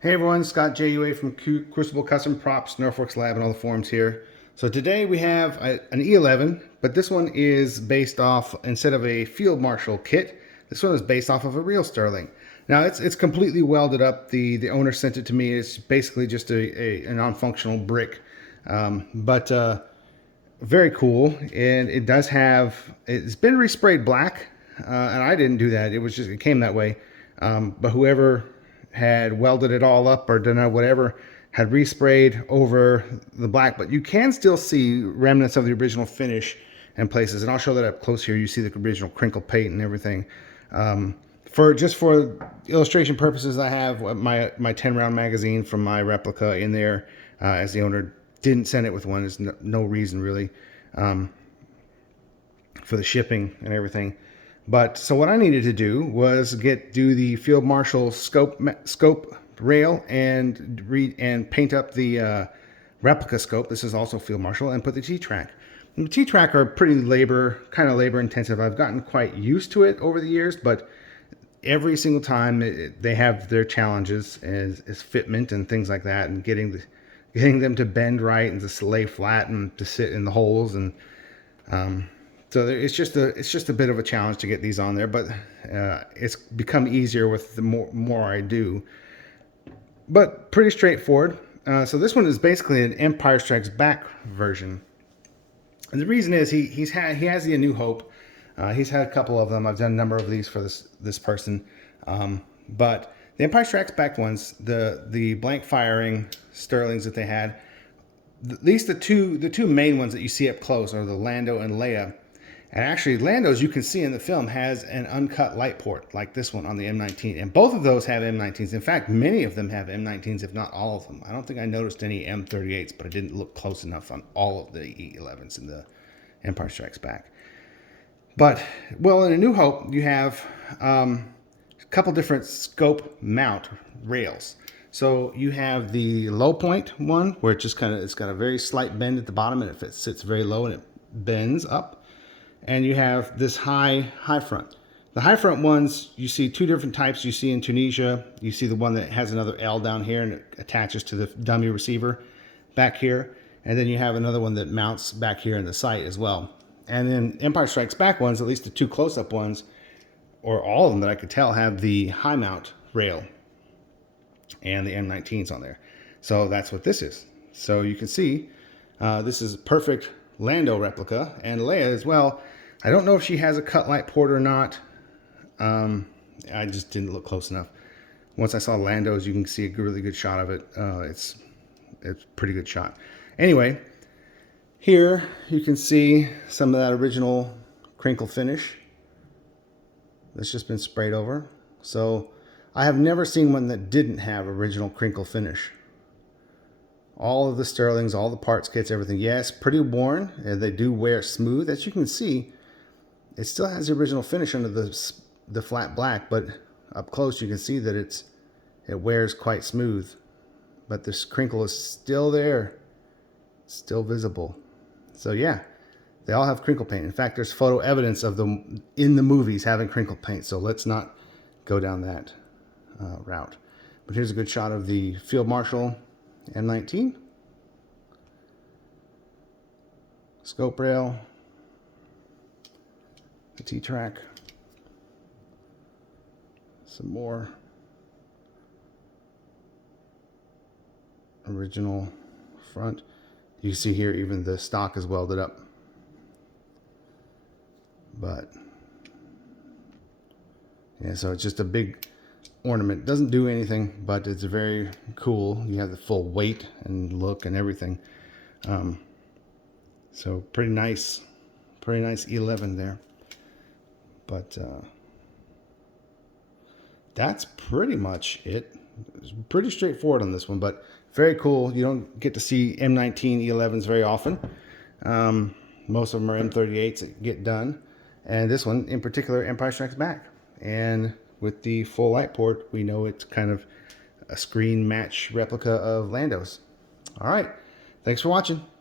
Hey everyone, Scott JUA from Crucible Custom Props, Norfolk's Lab, and all the forums here. So today we have an E11, but this one is based off, instead of a Field Marshal kit, this one is based off of a real Sterling. Now it's completely welded up. The owner sent it to me. It's basically just a non-functional brick, but very cool. And it does have, it's been resprayed black, and I didn't do that. It came that way. But whoever had welded it all up or done whatever had resprayed over the black, but you can still see remnants of the original finish in places, and I'll show that up close here. You see the original crinkle paint and everything. For illustration purposes, I have my 10 round magazine from my replica in there, as the owner didn't send it with one. There's no reason really, for the shipping and everything. But so what I needed to do was do the Field Marshal scope rail and paint up the replica scope. This is also Field Marshal, and put the T-track. The T-track are pretty labor intensive. I've gotten quite used to it over the years, but every single time they have their challenges as fitment and things like that, and getting them to bend right and to lay flat and to sit in the holes, and so it's just a bit of a challenge to get these on there, but it's become easier with the more I do. But pretty straightforward. So this one is basically an Empire Strikes Back version, and the reason is he has the A New Hope. He's had a couple of them. I've done a number of these for this person, but the Empire Strikes Back ones, the blank firing Sterlings that they had, at least the two main ones that you see up close are the Lando and Leia. And actually, Lando's, you can see in the film, has an uncut light port like this one on the M19. And both of those have M19s. In fact, many of them have M19s, if not all of them. I don't think I noticed any M38s, but I didn't look close enough on all of the E11s in the Empire Strikes Back. But, well, in A New Hope, you have a couple different scope mount rails. So you have the low point one, where it's got a very slight bend at the bottom, and it sits very low and it bends up. And you have this high front. The high front ones, you see two different types. You see in Tunisia, you see the one that has another L down here and it attaches to the dummy receiver back here. And then you have another one that mounts back here in the sight as well. And then Empire Strikes Back ones, at least the two close-up ones, or all of them that I could tell, have the high mount rail and the M19s on there. So that's what this is. So you can see this is a perfect Lando replica, and Leia as well. I don't know if she has a cut light port or not. I just didn't look close enough. Once I saw Lando's, you can see a really good shot of it. It's a pretty good shot. Anyway, here you can see some of that original crinkle finish that's just been sprayed over. So I have never seen one that didn't have original crinkle finish. All of the Sterlings, all the parts kits, everything. Yes, pretty worn, and they do wear smooth. As you can see, it still has the original finish under the flat black, but up close you can see that it wears quite smooth. But this crinkle is still there, still visible. So yeah, they all have crinkle paint. In fact, there's photo evidence of them in the movies having crinkle paint, so let's not go down that route. But here's a good shot of the Field Marshal M19 scope rail, the T-track, some more original front. You can see here even the stock is welded up, but yeah, so it's just a big ornament. Doesn't do anything, but it's very cool. You have the full weight and look and everything. So pretty nice E11 there. But that's pretty much it. It's pretty straightforward on this one, but very cool. You don't get to see M19 E11s very often. Most of them are M38s that get done, and this one in particular, Empire Strikes Back. And with the full light port, we know it's kind of a screen match replica of Lando's. All right, thanks for watching.